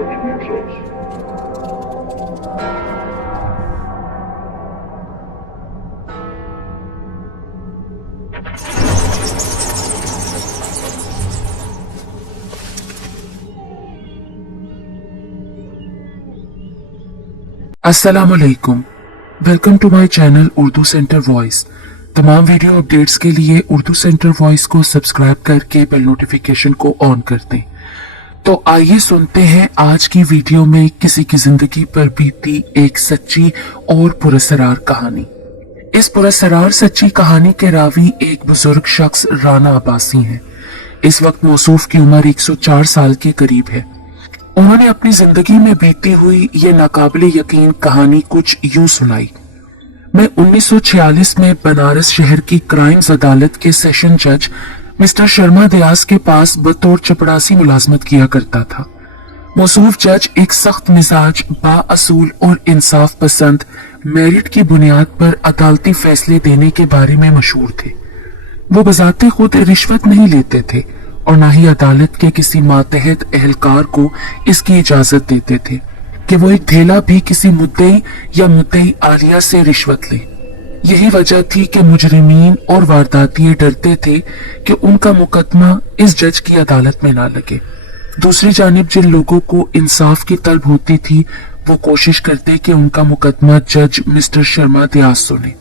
contributors. अस्सलाम वालेकुम। Welcome to my channel Urdu centre voice. तमाम वीडियो अपडेट्स के लिए उर्दू सेंटर वॉइस को सब्सक्राइब करके बेल नोटिफिकेशन को ऑन कर दें। तो आइए सुनते हैं आज की वीडियो में किसी की जिंदगी पर बीती एक सच्ची और पुरअसरार कहानी। इस पुरअसरार सच्ची कहानी के रावी एक बुजुर्ग शख्स राना अब्बासी हैं। इस वक्त मौसूफ की उम्र 104 साल के करीब है। उन्होंने अपनी जिंदगी में बीती हुई ये नाकाबिले यकीन कहानी कुछ यूं सुनाई। मैं 1946 में बनारस शहर की क्राइम्स अदालत के सेशन जज मिस्टर शर्मा दयास के पास बतौर चपड़ासी मुलाजमत किया करता था। मौसूफ जज एक सख्त मिजाज, बाअसूल और इंसाफ पसंद, मेरिट की बुनियाद पर अदालती फैसले देने के बारे में मशहूर थे। वो बजाते खुद रिश्वत नहीं लेते थे और न ही अदालत के किसी मातहत एहलकार को इसकी इजाजत देते थे कि वो एक ढेला भी किसी मुद्दई या मुद्दई आलिया से रिश्वत ले। यही वजह थी कि मुजरिमीन और वारदातिये डरते थे कि उनका मुकदमा इस जज की अदालत में ना लगे। दूसरी जानिब जिन लोगों को इंसाफ की तलब होती थी वो कोशिश करते कि उनका मुकदमा जज मिस्टर शर्मा दयास सुने।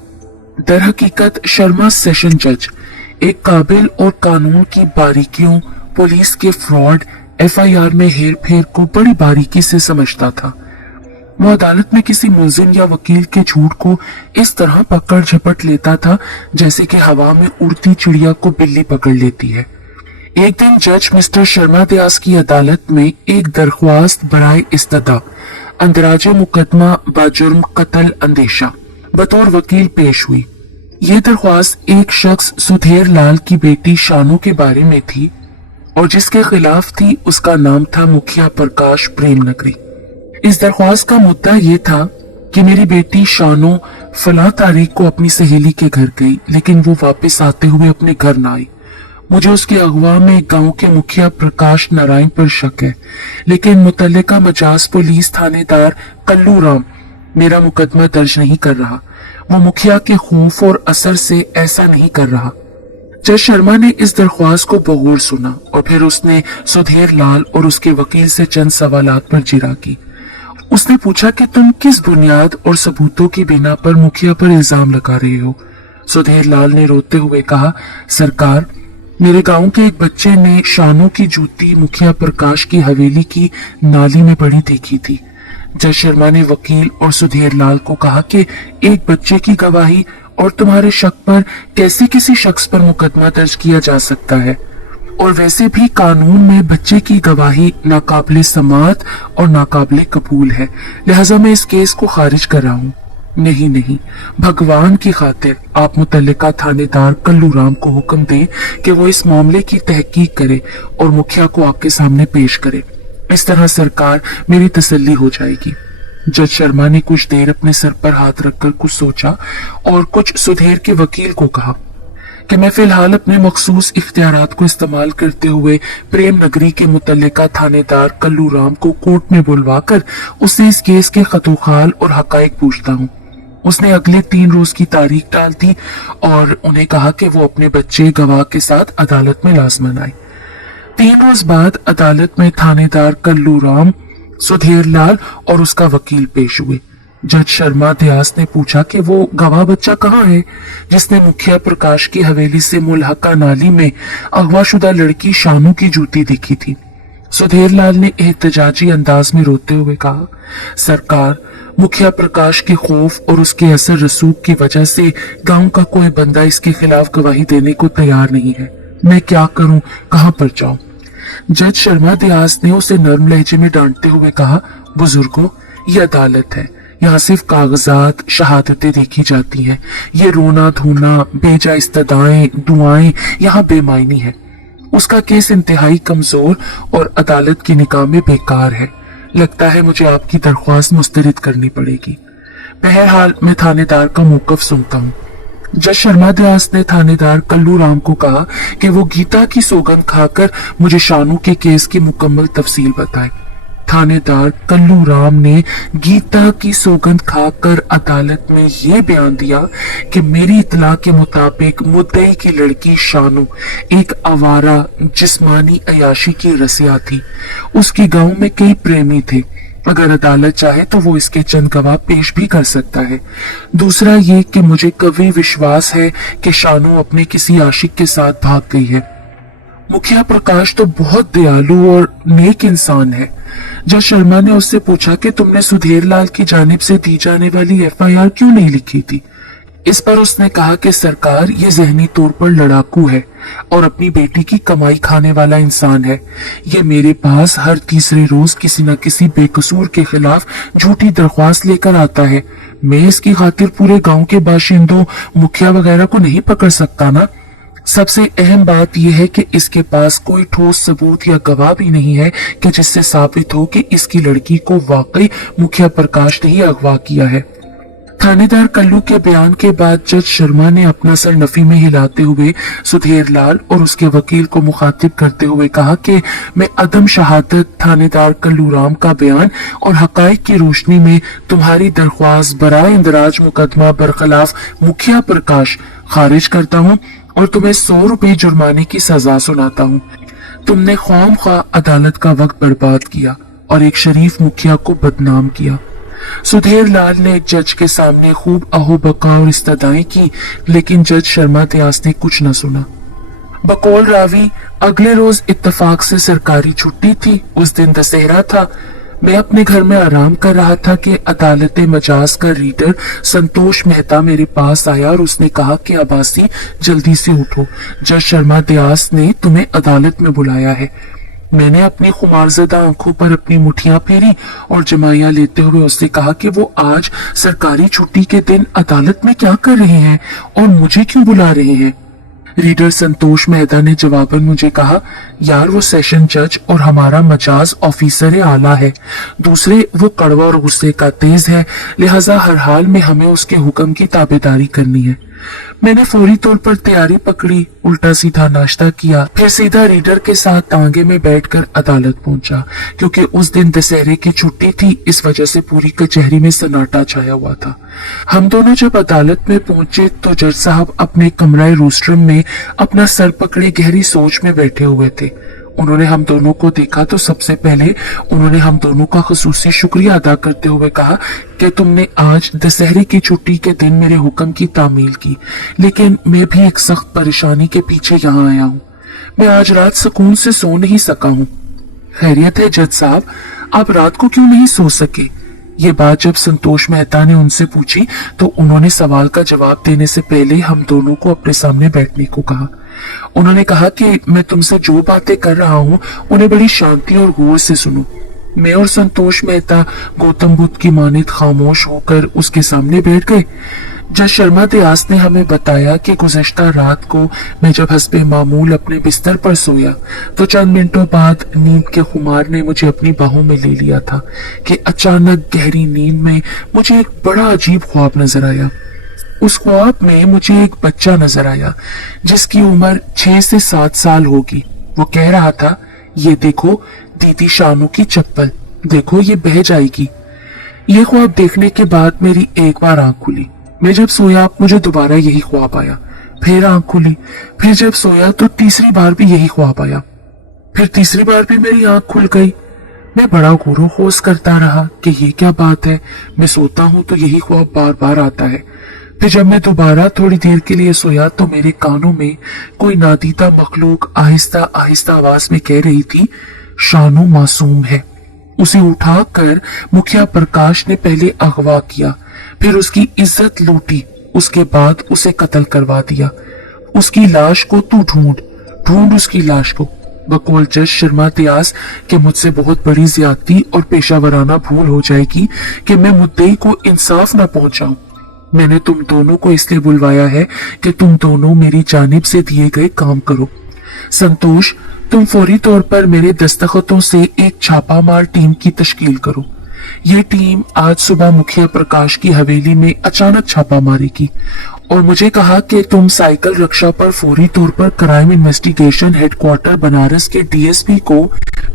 दर हकीकत शर्मा सेशन जज एक काबिल और कानून की बारीकियों, पुलिस के फ्रॉड, FIR में हेर फेर को बड़ी बारीकी से समझता था। वो अदालत में किसी मुलजिम या वकील के झूठ को इस तरह पकड़ झपट लेता था जैसे कि हवा में उड़ती चिड़िया को बिल्ली पकड़ लेती है। एक दिन जज मिस्टर शर्मा दयास की अदालत में एक दरख्वास्त बराए इस्तदा अंदराजे मुकदमा बाजुर्म कत्ल अंदेशा बतौर वकील पेश हुई। ये दरख्वास्त एक शख्स सुधेर लाल की बेटी शानू के बारे में थी और जिसके खिलाफ थी उसका नाम था मुखिया प्रकाश प्रेम नगरी। इस दरख्वास्त का मुद्दा ये था कि मेरी बेटी शानू फला तारीख को अपनी सहेली के घर गई लेकिन वो वापस आते हुए अपने घर न आई। मुझे उसके अगवा में गांव के मुखिया प्रकाश नारायण पर शक है, लेकिन मुतल्लिका मजाज पुलिस थानेदार कल्लू राम मेरा मुकदमा दर्ज नहीं कर रहा। वो मुखिया के खौफ और असर से ऐसा नहीं कर रहा। जज शर्मा ने इस दरख्वास्त को बगौर सुना और फिर उसने सुधेर लाल और उसके वकील से चंद सवालात पर जिरा की। उसने पूछा कि तुम किस बुनियाद और सबूतों की बिना पर मुखिया पर इल्जाम लगा रहे हो। सुधेर लाल ने रोते हुए कहा, सरकार, मेरे गांव के एक बच्चे ने शानू की जूती मुखिया प्रकाश की हवेली की नाली में पड़ी देखी थी। जज शर्मा ने वकील और सुधेर लाल को कहा कि एक बच्चे की गवाही और तुम्हारे शक पर कैसे किसी शख्स पर मुकदमा दर्ज किया जा सकता है, और वैसे भी कानून में बच्चे की गवाही नाकाबिले समाअत और नाकाबिले कबूल है, लिहाजा मैं इस केस को खारिज कर रहा हूँ। नहीं, भगवान की खातिर आप मुतल्लिका थानेदार कल्लू राम को हुक्म दें कि वो इस मामले की तहकीक करे और मुखिया को आपके सामने पेश करे। इस तरह सरकार मेरी तसल्ली हो जाएगी। जज शर्मा ने कुछ देर अपने सर पर हाथ रखकर कुछ सोचा और कुछ सुधेर के वकील को कहा कि मैं फिलहाल अपने मखसूस इख्तियारात को इस्तेमाल करते हुए प्रेम नगरी के मुतल्लिका थानेदार कल्लू राम को कोर्ट में बुलवाकर उससे इस केस के खतोखाल और हकाइक पूछता हूँ। उसने अगले 3 रोज की तारीख डाल दी और उन्हें कहा कि वो अपने बच्चे गवाह के साथ अदालत में लाजमन आए। 3 रोज बाद अदालत में थानेदार कल्लू राम, सुधेर लाल और उसका वकील पेश हुए। जज शर्मा दयास ने पूछा कि वो गवाह बच्चा कहाँ है जिसने मुखिया प्रकाश की हवेली से मुल्हका नाली में अगवाशुदा लड़की शानू की जूती देखी थी। सुधेर लाल ने एहतजाजी अंदाज में रोते हुए कहा, सरकार, मुखिया प्रकाश के खौफ और उसके असर रसूख की वजह से गांव का कोई बंदा इसके खिलाफ गवाही देने को तैयार नहीं है। मैं क्या करूं, कहां पर जाऊं? जज शर्मा दयास ने उसे नर्म लहजे में डांटते हुए कहा, बुजुर्गों, ये अदालत है, यहाँ सिर्फ कागजात, शहादतें देखी जाती हैं। ये रोना धोना, बेजा इस्तदाएं, दुआएं यहाँ बेमायनी है। उसका केस इंतहाई कमजोर और अदालत की निगाह में बेकार है। लगता है मुझे आपकी दरख्वास्त मुस्तरद करनी पड़ेगी। बहरहाल मैं थानेदार का मौकफ सुनता हूँ। जज शर्मा दयास ने थानेदार कल्लू राम को कहा कि वो गीता की सौगंध खाकर मुझे शानू के केस की मुकम्मल तफसील बताए। थानेदार कल्लू राम ने गीता की सौगंध खाकर अदालत में ये बयान दिया कि मेरी इतला के मुताबिक मुद्दई की लड़की शानू एक आवारा जिस्मानी अयाशी की रसिया थी। उसके गांव में कई प्रेमी थे। अगर अदालत चाहे तो वो इसके चंद गवाह पेश भी कर सकता है। दूसरा ये कि मुझे कभी विश्वास है कि शानू अपने किसी आशिक के साथ भाग गई है। मुखिया प्रकाश तो बहुत दयालु और नेक इंसान है। जज शर्मा ने उससे पूछा कि तुमने सुधीर लाल की जानिब से दी जाने वाली एफआईआर क्यों नहीं लिखी थी। इस पर उसने कहा कि सरकार ये जहनी तौर पर लड़ाकू है और अपनी बेटी की कमाई खाने वाला इंसान है। ये मेरे पास हर तीसरे रोज किसी न किसी बेकसूर के खिलाफ झूठी दरख्वास्त लेकर आता है। मैं इसकी खातिर पूरे गांव के बाशिंदों, मुखिया वगैरह को नहीं पकड़ सकता ना। सबसे अहम बात यह है कि इसके पास कोई ठोस सबूत या गवाह भी नहीं है कि जिससे साबित हो कि इसकी लड़की को वाकई मुखिया प्रकाश ने ही अगवा किया है। थानेदार कल्लू के बयान के बाद जज शर्मा ने अपना सर नफी में हिलाते हुए सुधीर लाल और उसके वकील को मुखातिब करते हुए कहा कि मैं अदम शहादत थानेदार कल्लू राम का बयान और हकाइक की रोशनी में तुम्हारी दरख्वास्त बराए इंदराज मुकदमा बरखिलाफ मुखिया प्रकाश खारिज करता हूँ और तुम्हें 100 रुपए जुर्माने की सजा सुनाता हूँ। तुमने ख्वाम ख्वाह अदालत का वक्त बर्बाद किया और एक शरीफ मुखिया को बदनाम किया। सुधीर लाल ने जज के सामने खूब अहो बका और इस्तदाएं की, लेकिन जज शर्मा दयास ने कुछ न सुना। बकौल रावी अगले रोज इत्तेफाक से सरकारी छुट्टी थी। उस दिन दशहरा था। मैं अपने घर में आराम कर रहा था कि अदालत मजाज का रीडर संतोष मेहता मेरे पास आया और उसने कहा कि अब्बासी जल्दी से उठो, जज शर्मा दयास ने तुम्हें अदालत में बुलाया है। मैंने अपनी खुमारज़दा आंखों पर अपनी मुठियां फेरी और जमाइयां लेते हुए उससे कहा कि वो आज सरकारी छुट्टी के दिन अदालत में क्या कर रहे हैं और मुझे क्यों बुला रहे हैं। रीडर संतोष मेहता ने जवाबन मुझे कहा, यार वो सेशन जज और हमारा मजाज ऑफिसर आला है। दूसरे वो कड़वा और गुस्से का तेज है, लिहाजा हर हाल में हमें उसके हुक्म की ताबेदारी करनी है। मैंने फौरी तौर पर तैयारी पकड़ी, उल्टा सीधा नाश्ता किया, फिर सीधा रीडर के साथ तांगे में बैठकर अदालत पहुंचा। क्योंकि उस दिन दशहरे की छुट्टी थी, इस वजह से पूरी कचहरी में सन्नाटा छाया हुआ था। हम दोनों जब अदालत में पहुंचे तो जज साहब अपने कमरा रोस्ट्रम में अपना सर पकड़े गहरी सोच में बैठे हुए थे। उन्होंने हम दोनों को देखा तो सबसे पहले उन्होंने हम दोनों का खसूसी शुक्रिया अदा करते हुए कहा कि तुमने आज दशहरे की छुट्टी के दिन मेरे हुक्म की तामील की, लेकिन मैं भी एक सख्त परेशानी के पीछे यहाँ आया हूँ। मैं आज रात सुकून से सो नहीं सका हूँ। खैरियत है जज साहब, आप रात को क्यों नहीं सो सके? ये बात जब संतोष मेहता ने उनसे पूछी तो उन्होंने सवाल का जवाब देने से पहले हम दोनों को अपने सामने बैठने को कहा। उन्होंने कहा कि मैं तुमसे जो बातें कर रहा हूँ उन्हें बड़ी शांति और गौर से सुनो। मैं और संतोष मेहता गौतम बुद्ध की मानित खामोश होकर उसके सामने बैठ गए। जज शर्मा दयास ने हमें बताया कि गुज़श्ता रात को मैं जब हस्बे मामूल अपने बिस्तर पर सोया तो चंद मिनटों बाद नींद के खुमार ने मुझे अपनी बाहों में ले लिया था कि अचानक गहरी नींद में मुझे एक बड़ा अजीब ख्वाब नजर आया। उस ख्वाब में मुझे एक बच्चा नजर आया जिसकी उम्र 6 से 7 साल होगी। वो कह रहा था, ये देखो दीदी शानू की चप्पल, देखो ये बह जाएगी। ये ख्वाब देखने के बाद मेरी एक बार आंख खुली। मैं जब सोया मुझे दोबारा यही ख्वाब आया, फिर आंख खुली, फिर जब सोया तो तीसरी बार भी यही ख्वाब आया, फिर तीसरी बार भी मेरी आंख खुल गई। मैं बड़ा गौर खोज करता रहा कि ये क्या बात है। मैं सोता हूँ तो यही ख्वाब बार बार आता है। फिर जब मैं दोबारा थोड़ी देर के लिए सोया तो मेरे कानों में कोई नादीदा मखलूक आहिस्ता आहिस्ता आवाज में कह रही थी, शानू मासूम है। उसे उठाकर मुखिया प्रकाश ने पहले अगवा किया, फिर उसकी इज्जत लूटी, उसके बाद उसे कत्ल करवा दिया। उसकी लाश को तू ढूंढ उसकी लाश को। बकौल जज शर्मा दयास के मुझसे बहुत बड़ी ज्यादती और पेशावराना भूल हो जाएगी कि मैं मुद्दई को इंसाफ न पहुंचाऊं। मैंने तुम दोनों को इसलिए बुलवाया है कि तुम दोनों मेरी जानिब से दिए गए काम करो। संतोष, तुम फौरी तौर पर मेरे दस्तखतों से एक छापामार टीम की तश्कील करो। ये टीम आज सुबह मुखिया प्रकाश की हवेली में अचानक छापा मारेगी और मुझे कहा कि तुम साइकिल रक्षा पर फौरी तौर पर क्राइम इन्वेस्टिगेशन हेडक्वार्टर बनारस के डीएसपी को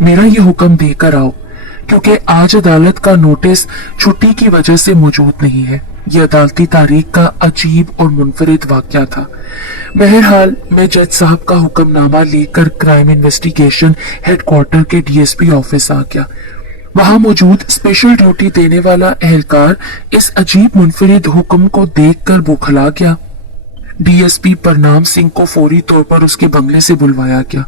मेरा ये हुक्म देकर आओ क्योंकि आज अदालत का नोटिस छुट्टी की वजह से मौजूद नहीं है। यह अदालती तारीख का अजीब और मुनफरिद वाकया था। बहरहाल मैं जज साहब का हुक्मनामा लेकर क्राइम इन्वेस्टिगेशन हेडक्वार्टर के डीएसपी ऑफिस आ गया। वहां मौजूद स्पेशल ड्यूटी देने वाला एहलकार इस अजीब मुनफरिद हुक्म को देखकर बौखला गया। डीएसपी परनाम सिंह को फौरी तौर पर उसके बंगले से बुलवाया गया।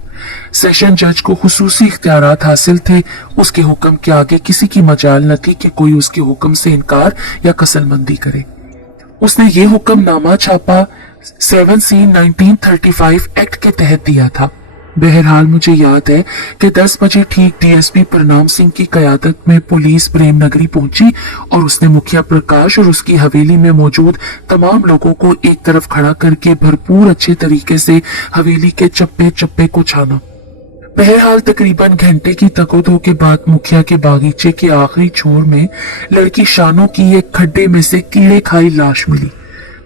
सेशन जज को खुसूसी इख्तियारात हासिल थे। उसके हुक्म के आगे किसी की मजाल न थी कि कोई उसके हुक्म से इनकार या कसलमंदी करे। उसने ये हुक्मनामा छापा 7C 1935 एक्ट के तहत दिया था। बहरहाल मुझे याद है कि 10 बजे ठीक डीएसपी परनाम सिंह की कयादत में पुलिस प्रेम नगरी पहुंची और उसने मुखिया प्रकाश और उसकी हवेली में मौजूद तमाम लोगों को एक तरफ खड़ा करके भरपूर अच्छे तरीके से हवेली के चप्पे चप्पे को छाना। बहरहाल तकरीबन घंटे की तकोदो के बाद मुखिया के बागीचे के आखिरी छोर में लड़की शानू की एक खड्डे में से कीड़े खाई लाश मिली।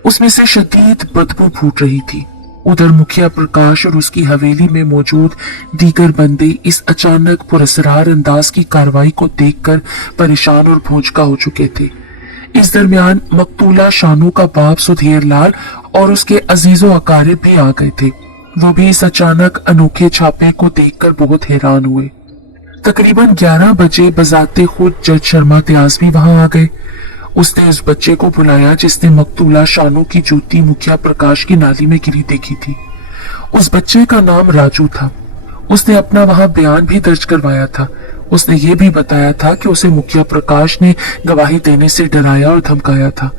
उसमें से शदीद बदबू फूट रही थी। उधर मुखिया प्रकाश और उसकी हवेली में मौजूद दीगर बंदे इस अचानक पुरस्कार अंदाज की कार्रवाई को देखकर परेशान और भौंचका हो चुके थे। इस दरमियान मकतूला शानू का बाप सुधीर लाल और उसके अजीजो अकारिब भी आ गए थे। वो भी इस अचानक अनोखे छापे को देखकर बहुत हैरान हुए। तकरीबन 11 बजे बजाते खुद जज शर्मा त्याज भी वहां आ गए। उसने उस बच्चे को बुलाया जिसने मकतूला शानू की जूती मुखिया प्रकाश की नाली में गिरी देखी थी। उस बच्चे का नाम राजू था। उसने अपना वहां बयान भी दर्ज करवाया था। उसने ये भी बताया था कि उसे मुखिया प्रकाश ने गवाही देने से डराया और धमकाया था।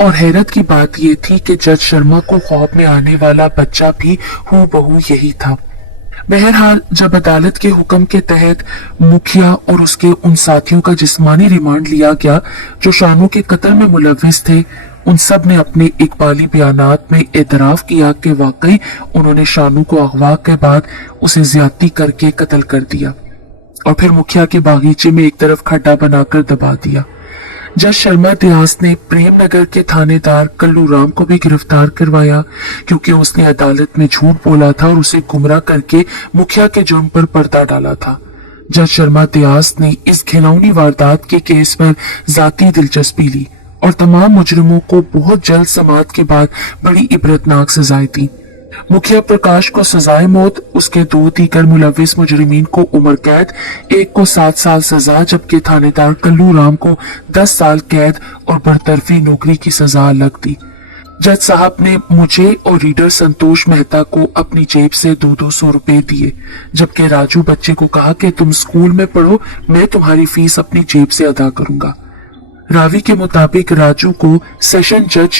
और हैरत की बात यह थी कि जज शर्मा को ख्वाब में आने वाला बच्चा भी हूबहू यही था। बहरहाल जब अदालत के हुक्म के तहत मुखिया और उसके उन साथियों का जिस्मानी रिमांड लिया गया जो शानू के कत्ल में मुलव्विस थे, उन सब ने अपने इकबाली बयानात में एतराफ किया कि वाकई उन्होंने शानू को अगवा के बाद उसे ज्यादती करके कत्ल कर दिया और फिर मुखिया के बागीचे में एक तरफ खड्डा बनाकर दबा दिया। जज शर्मा त्यास ने प्रेमनगर के थानेदार कल्लू राम को भी गिरफ्तार करवाया क्योंकि उसने अदालत में झूठ बोला था और उसे गुमराह करके मुखिया के जुर्म पर पर्दा डाला था। जज शर्मा त्यास ने इस घिनौनी वारदात के केस पर जाती दिलचस्पी ली और तमाम मुजरिमों को बहुत जल्द समाअत के बाद बड़ी इबरतनाक सजाएं दी। मुखिया प्रकाश को सजाए मौत, उसके 2 दीगर मुलव्विस मुजरिमीन को उम्र कैद, एक को 7 साल सजा, जबकि थानेदार कल्लू राम को 10 साल कैद और बरतरफी नौकरी की सजा अलग दी। जज साहब ने मुझे और रीडर संतोष मेहता को अपनी जेब से 200 रुपए दिए, जबकि राजू बच्चे को कहा कि तुम स्कूल में पढ़ो, मैं तुम्हारी फीस अपनी जेब से अदा करूंगा। रावी के मुताबिक राजू को सेशन जज